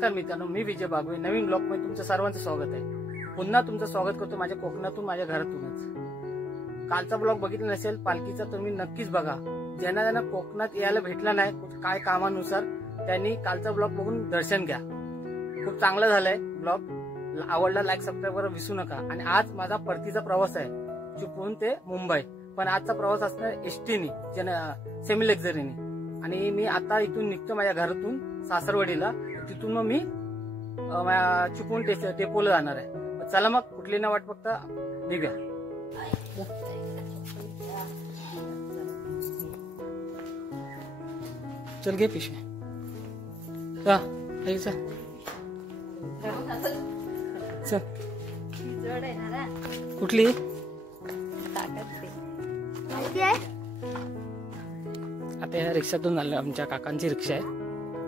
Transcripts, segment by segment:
नमस्कार मित्रांनो, मी विजय बागवे. नवीन ब्लॉग मध्ये तुमचं सर्वांचं स्वागत आहे. पुन्हा तुमचं स्वागत करतो माझ्या कोकणातून, माझ्या घरातूनच. कालचा ब्लॉग बघितला नसेल पालखीचा तर मी नक्कीच बघा. ज्यांना कोकणात यायला भेटला नाही काय कामानुसार त्यांनी कालचा ब्लॉग बघून दर्शन घ्या. खूप चांगला झालाय ब्लॉग. आवडला लाईक सबस्क्राईब करा विसरू नका. आणि आज माझा परतीचा प्रवास आहे चिपळूण ते मुंबई. पण आजचा प्रवास असणार एसटीनी, सेमी लक्झरीनी. आणि मी आता इथून निघतो माझ्या घरातून सासरवाडीला. तिथून मग मी चिपळूण डेपोला जाणार आहे. चला मग कुठली ना वाट बघता निघूया. चल घे पिशवी. चल कुठली आता या रिक्षातून चाललोय. आमच्या काकांची रिक्षा आहे,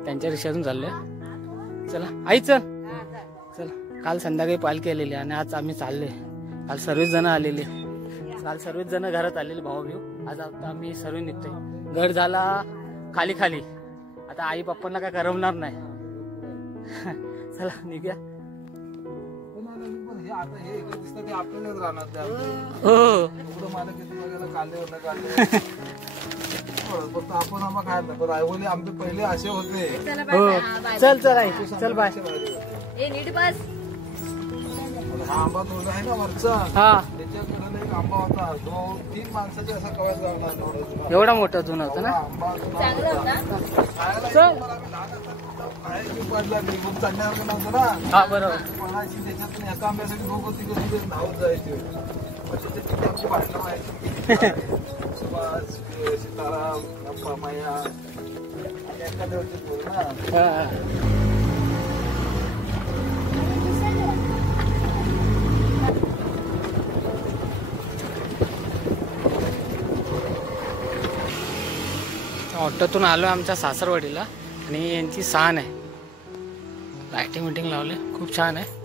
त्यांच्या रिक्षातून चाललोय. चला आई चल. चला काल संध्याकाळी पालखी आलेली आणि आज आम्ही चाललोय. काल सर्वच जण आलेले, काल सर्वच जण घरात आलेले भाऊ घेऊ. आज आता आम्ही सर्व निघतोय. घर झाला खाली खाली. आता आई पप्पांना काय करमणार नाही. चला निघूया. आमचे पहिले असे होते. चल चल आई चल बाय. हा आंबा तोडला आहे ना वरचा, त्याच्याकडे एक आंबा होता. 2-3 माणसाचे असं कवच जाणार. एवढा मोठा जुना होता ना. हा बरोबर. त्याच्यातून एका आंब्यासाठी लोक तिकडे धावत जायचे. आमची भाषण व्हायची. सुभाष, सीताराम, माया एखाद्या ऑटोतून आलोय आमच्या सासरवाडीला. आणि यांची सान आहे, लाइटिंग मिटिंग लावले, खूप छान आहे.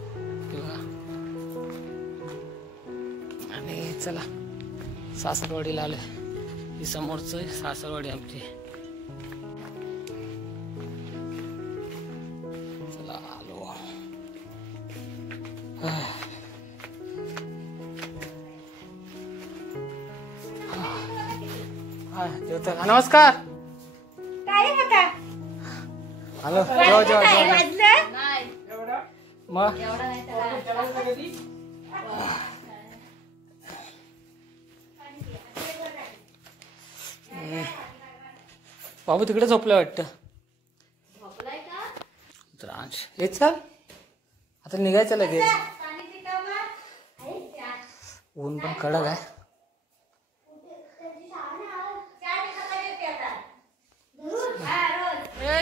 आणि चला सासरवाडीला आलोय. ही समोरचं सासरवाडी आमची. चला आलो. नमस्कार. हॅलो मग बाबू तिकडे झोपलं वाटतं. हे चल आता निघायचं लगेच. ऊन पण कडक आहे.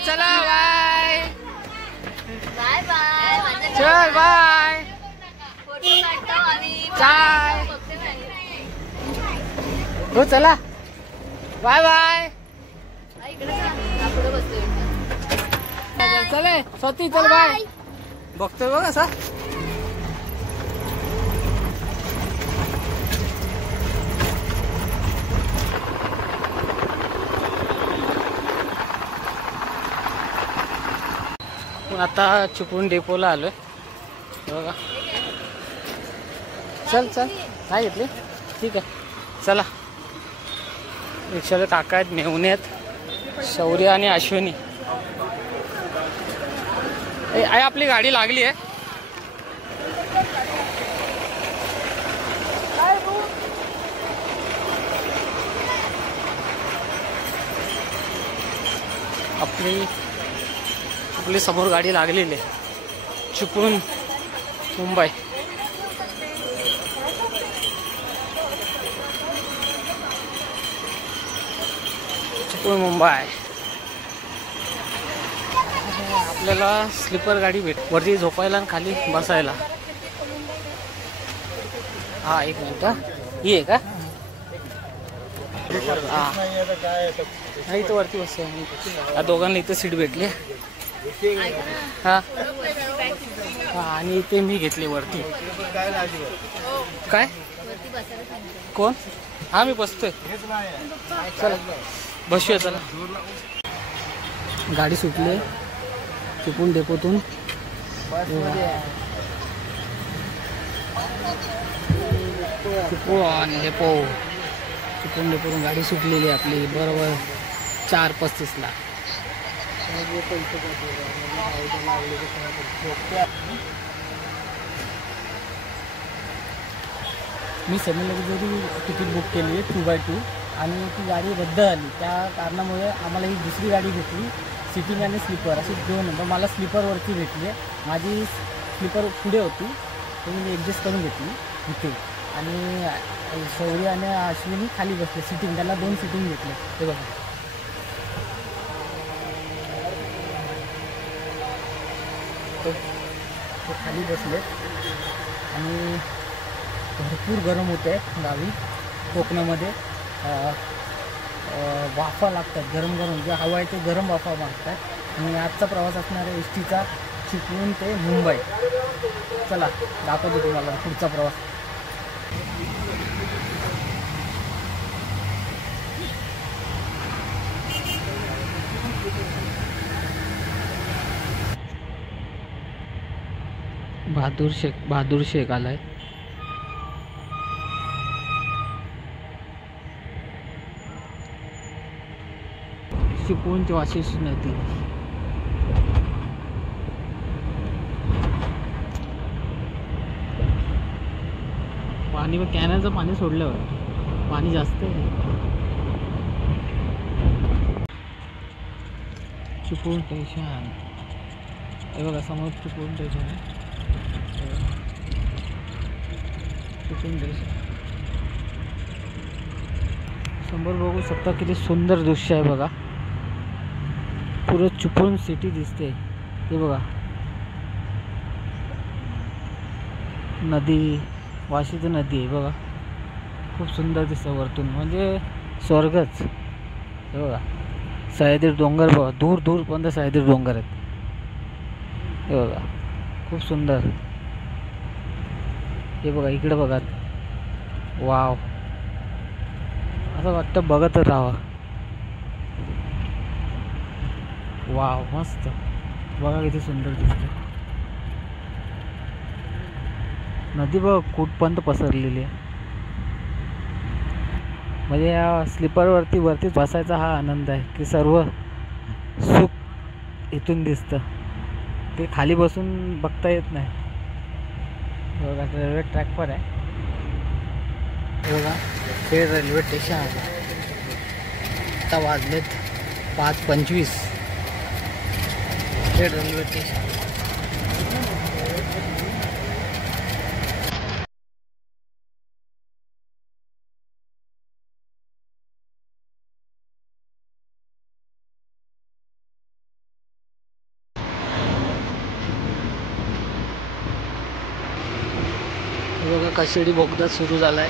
चला बाय बाय बाय. चल बाय. चाय हो चला बाय बाय. चले स्वती चल बाय. बघतोय बघ असा. आता चिपळूण डेपोला आलोय बघा. चल चल नाही घेतली ठीक आहे. चला रिक्षाला काका आहेत, मेहुणे आहेत, शौर्य आणि अश्विनी. आई आपली गाडी लागली आहे. आपली समोर गाडी लागलेली आहे. चिपळूण मुंबई. चिपळूण मुंबई. आपल्याला स्लीपर गाडी भेट, वरती झोपायला आणि खाली बसायला. हा एक मिनिट. ही आहे का? हा इथं वरती बसूया. दोघांना इथं सीट भेटली. हा हा आणि ते मी घेतले वरती. काय कोण? हा मी बसतोय. चला बसूया. चला गाडी सुटली. चिपळूण डेपोतून चिपळूण डेपोतून गाडी सुटलेली आपली बरोबर 4:35ला. मी सेमीलरी तिकीट बुक केली आहे 2x2 आणि ती गाडी रद्द झाली. त्या कारणामुळे आम्हाला ही दुसरी गाडी भेटली सिटिंग आणि स्लीपर अशी 2 नंबर. मला स्लीपरवरती भेटली आहे. माझी स्लीपर पुढे होती ती मी ॲडजस्ट करून घेतली इथे. आणि शौर्य आणि अश्विनी खाली बसले सिटिंग. त्याला 2 सिटिंग भेटले. ते बघा ते खाली बसले. आणि भरपूर गरम होते गावी कोकणामध्ये. वाफा लागतात गरम गरम जे हवा आहे ते गरम वाफा मागतात. आणि आजचा प्रवास असणार आहे एस टीचा चिपळूण ते मुंबई. चला दाखवतो तुम्हाला पुढचा प्रवास. बहादूर शेख आलाय. चिपळूणची वाशिष्ठ नदी. पाणी व कॅनलचं पाणी सोडल्यावर पाणी जास्त आहे. चिपळूण स्टेशन हे बघा समोर चिपळूण स्टेशन आहे. चिपळूण स्टेशन समोर बघू शकता किती सुंदर दृश्य आहे बघा. पुरं चिपळूण सिटी दिसते. हे बघा नदी वाशीची नदी आहे बघा. खूप सुंदर दिसतं वरतून म्हणजे स्वर्गच. हे बघा सह्याद्री डोंगर बघा दूर दूरपर्यंत सह्याद्री डोंगर आहेत. हे बघा खूप सुंदर. हे बघा इकडे बघा वाव असं वाटतं बघतच राहावं. वाव मस्त बघा किती सुंदर दिसते. नदी बघ कुठपर्यंत पसरलेली आहे. म्हणजे या स्लीपरवरतीच बसायचा हा आनंद आहे की सर्व सुख इथून दिसतं. ते खाली बसून बघता येत नाही. बघा रेल्वे ट्रॅकवर आहे. बघा हे रेल्वे स्टेशन आहे. आता वाजलेत 5:25. हे रेल्वे स्टेशन. बघा कशेडी बोगदा सुरू झालाय.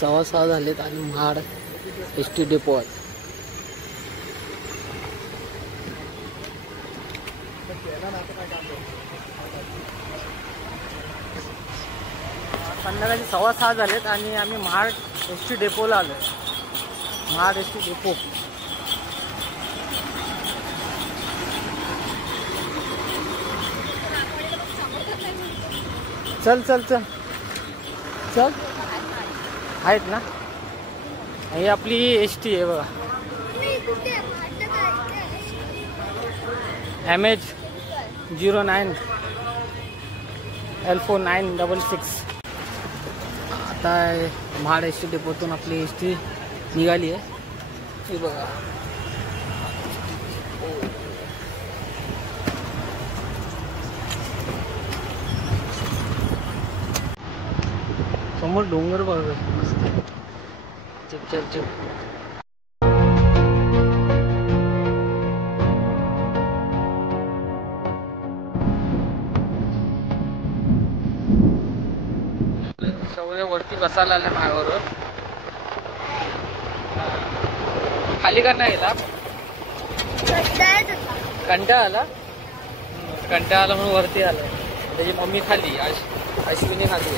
सव्वा 6 झालेत आणि महाड एस टी डेपो आहे. संध्याकाळी 6:15 झालेत आणि आम्ही महाड एस टी डेपोला आलो. Mahad S T depot. चल चल चल चल आहेत ना. ही आपली ST आहे बघा. MH09 L4966. आता महाड ST डेपोतून आपली ST निघाली आहे. हे बघा समोर डोंगर बघा. चल चल चल. सगळे वरती बसायला आले माळावर. खाली का नाही गेला? कंटाळा आला. कंटाळा आला म्हणून वरती आला. त्याची मम्मी खाली, अश्विनी खाली.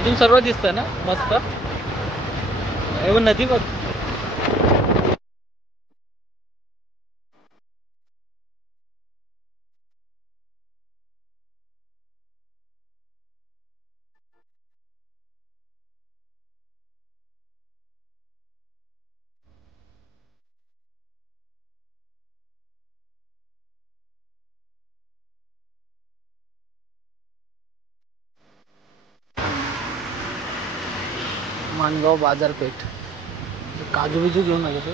इथून सर्व दिसतं ना मस्त. एवढं नदी बघ. मानगाव बाजारपेठ. काजू बिजू घेऊन आले ते.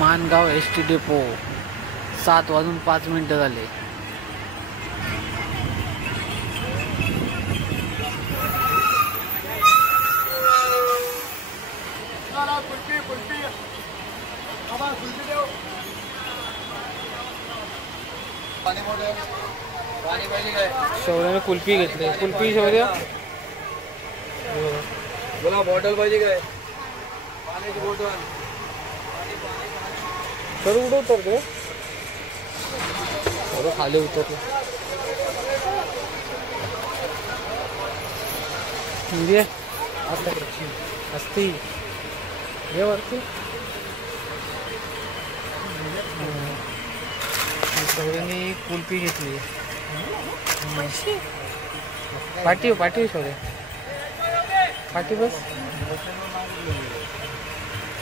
Mangaon ST depot. 7:05 झाले. शौर्याने कुल्फी घेतली. कुल्फी शौर्य बोला. बॉटल पाहिजे काय? पाण्याची बॉटल. सर कुठे उतरतो? बरं खाली उतरतो. म्हणजे आता असती हे वरती. शौर्याने कुल्फी घेतली. पाठी पाठी शौर्य पाठी बस.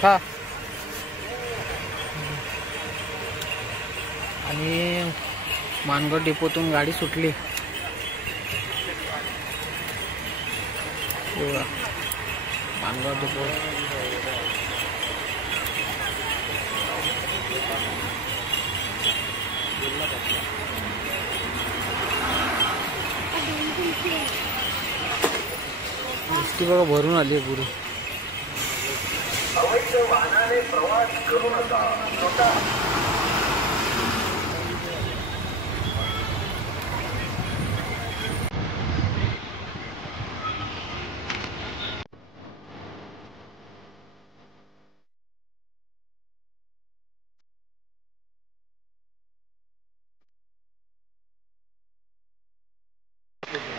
हा. आणि मानगाव डेपोतून गाडी सुटली. मानगाव डेपो. एसटी बघा भरून आली आहे पुरी. प्रवास करू नका.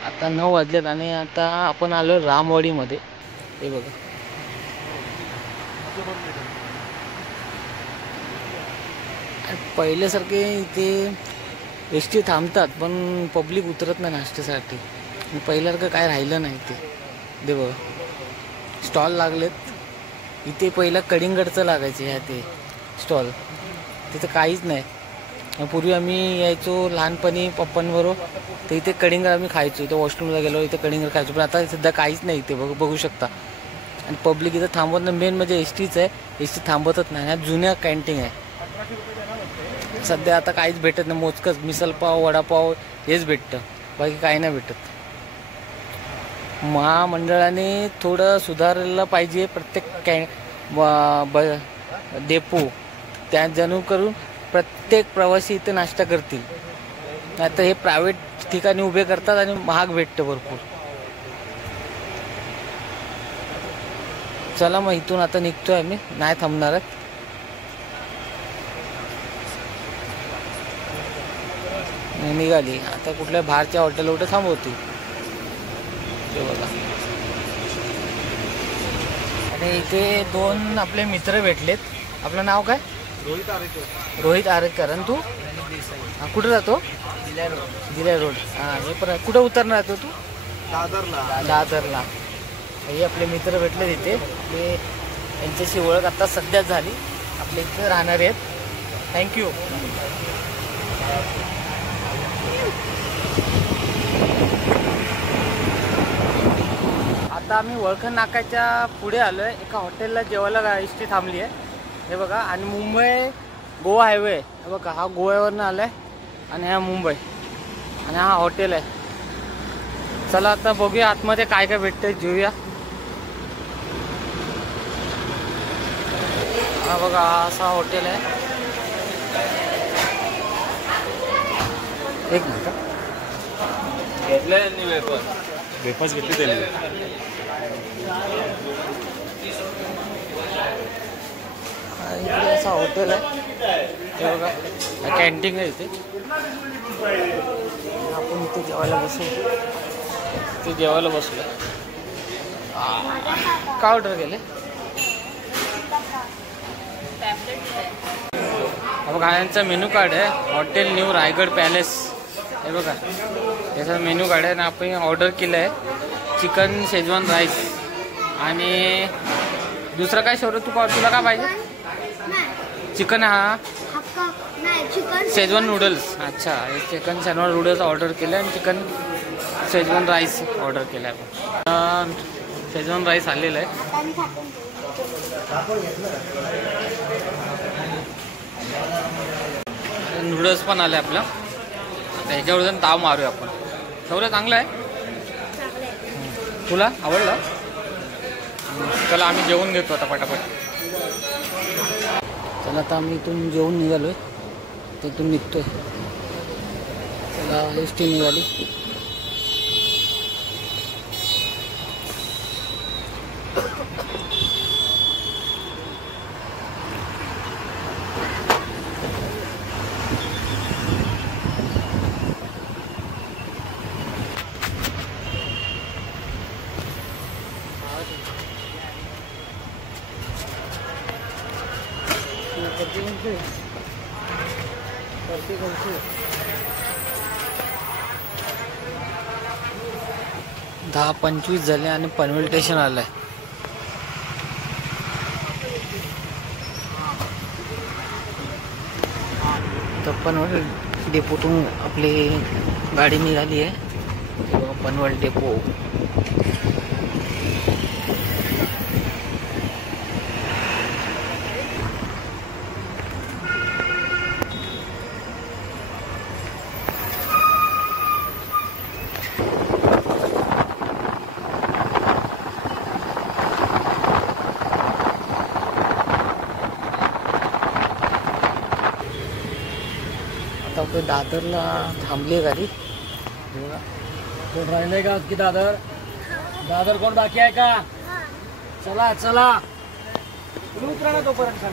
आता 9 वाजलेत आणि आता आपण आलो रामवाडीमध्ये. हे बघा पहिल्यासारखे इथे ST थांबतात पण पब्लिक उतरत नाही नाश्त्यासाठी. पहिल्यासारखं काय राहिलं नाही ते. दे बघा स्टॉल लागलेत इथे. पहिला कडिंगडचं लागायचे ह्या ते स्टॉल. तिथं काहीच नाही. पूर्वी आम्ही यायचो लहानपणी पप्पांबरोबर. तर इथे कडिंगड आम्ही खायचो. इथे वॉशरूमला गेलो इथे कडिंगड खायचो. पण आता सध्या काहीच नाही इथे. बघू शकता. आणि पब्लिक इथं थांबत नाही. मेन म्हणजे STच आहे. ST थांबतच नाही. ह्या जुन्या कॅन्टीन आहे. सध्या आता काहीच भेटत नाही. मोजकंच मिसळपाव वडापाव हेच भेटतं. बाकी काही नाही भेटत. महामंडळाने थोडं सुधारलं पाहिजे प्रत्येक डेपो. त्या जणू करून प्रत्येक प्रवासी इथे नाश्ता करतील. नाही तर हे प्रायव्हेट ठिकाणी उभे करतात आणि महाग भेटतं भरपूर. चला मग इथून आता निघतोय आम्ही. नाही थांबणार आहेत. निघाली. आता कुठल्या बाहेरच्या हॉटेल कुठे थांबवती ते बघा. आणि इथे 2 आपले मित्र भेटलेत. आपलं नाव काय? रोहित आरेकर. आणि तू कुठे जातो? दिल्या रोड. हां हे पण कुठं उतरणार तू? दादरला. हे आपले मित्र भेटले तिथे. ते यांच्याशी ओळख आता सध्याच झाली. आपल्या इथे राहणारे आहेत. थँक्यू. आता आम्ही वळखण नाक्याच्या पुढे आलो आहे. एका हॉटेलला जेवायला एसटी थांबली आहे हे बघा. आणि मुंबई गोवा हायवे हे बघा. हा गोव्यावरनं आला आहे आणि हा मुंबई. आणि हा हॉटेल आहे. चला आता बघूया आतमध्ये काय काय भेटतंय, जेऊया. हा बघा असा हॉटेल आहे. एक मिनिट वेफर्स घेतली त्याने. इकडे असा हॉटेल आहे हे बघा. कॅन्टीन आहे इथे. आपण इथे जेवायला बसू. इथे जेवायला बसलो. काय ऑर्डर केले? बघा यांचा मेनू कार्ड आहे. हॉटेल न्यू रायगड पॅलेस हे बघा. त्याचा मेनू कार्ड आहे. आणि आपण ऑर्डर केलं आहे चिकन शेजवान राईस. आणि दुसरं काय शेवट तुला काय पाहिजे? चिकन. हा शेजवान नूडल्स. अच्छा चिकन शेजवान नूडल्स ऑर्डर केलं आहे. आणि चिकन शेजवान राईस ऑर्डर केलं आहे. शेजवान राईस आलेलं आहे. नूडल्स पण आले आपलं. आता ह्याच्यावर जाऊन ताव मारूया आपण. सगळं चांगलं आहे. तुला आवडलं? चला आम्ही जेवून घेतो आता पटापट. चला आता आम्ही इथून जेवून निघालोय. तिथून निघतोय. चला एसटी निघाली. दहा 25 झाले आणि पनवेल स्टेशन आलंय. तर पनवेल डेपोतून आपली गाडी निघाली आहे. पनवेल डेपो. आता दादरला थांबली गाडी. कोण राहिलंय का की दादर कोण बाकी आहे का? चला चला उतरा ना तोपर्यंत.